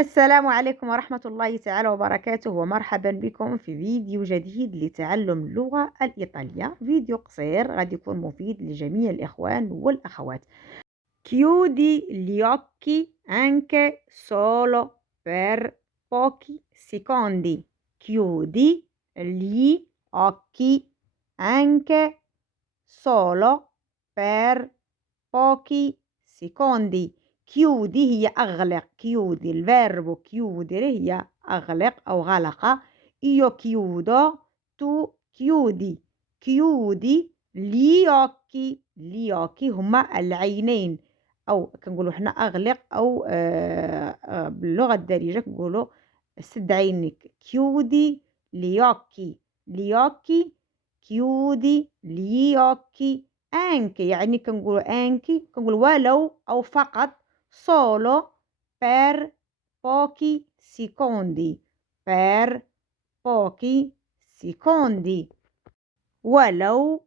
السلام عليكم ورحمة الله تعالى وبركاته، ومرحبا بكم في فيديو جديد لتعلم اللغة الإيطالية. فيديو قصير غادي يكون مفيد لجميع الإخوان والأخوات. Chiudi gli occhi anche solo per pochi secondi. Chiudi gli occhi anche solo per pochi secondi. chiudi هي أغلق. chiudi الفيرب chiudere هي أغلق أو غلق. io chiudo tu chiudi. chiudi gli occhi هما العينين، أو كنقولوا حنا أغلق، أو باللغة الدارجة كنقولوا سد عينيك. chiudi gli occhi. gli occhi chiudi gli occhi anche، يعني كنقولوا anche، كنقول ولو أو فقط. solo per pochi secondi. per pochi secondi، ولو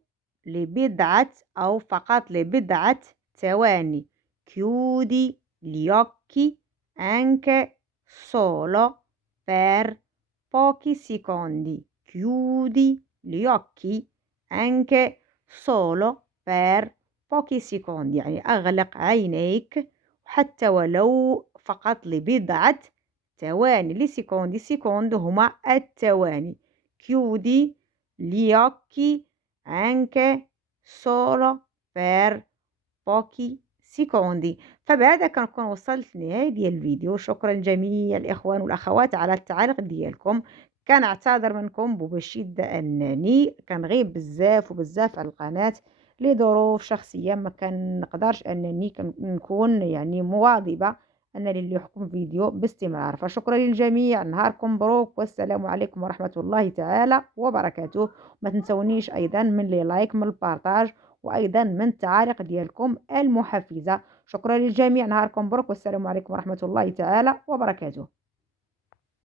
لبضعة أو فقط لبضعة ثواني. chiudi gli occhi anche solo per pochi secondi. chiudi gli occhi anche solo per pochi secondi، يعني أغلق عينيك حتى ولو فقط لبضعة ثواني. لسيكوندي سيكوند هما الثواني. chiudi gli occhi anche solo per pochi secondi. فبهذا كنكون وصلت لنهاية ديال الفيديو. شكرا لجميع الإخوان والأخوات على التعليق ديالكم. كنعتذر منكم بشدة أنني كنغيب بزاف وبزاف على القناة لظروف شخصية، ما كنقدرش أنني نكون يعني مواظبة أنني اللي يحكم فيديو باستمرار. فشكرا للجميع، نهاركم مبروك، والسلام عليكم ورحمة الله تعالى وبركاته. ما تنسونيش أيضا من لي لايك، من البارتاج، وأيضا من التعاليق ديالكم المحفزة. شكرا للجميع، نهاركم مبروك، والسلام عليكم ورحمة الله تعالى وبركاته.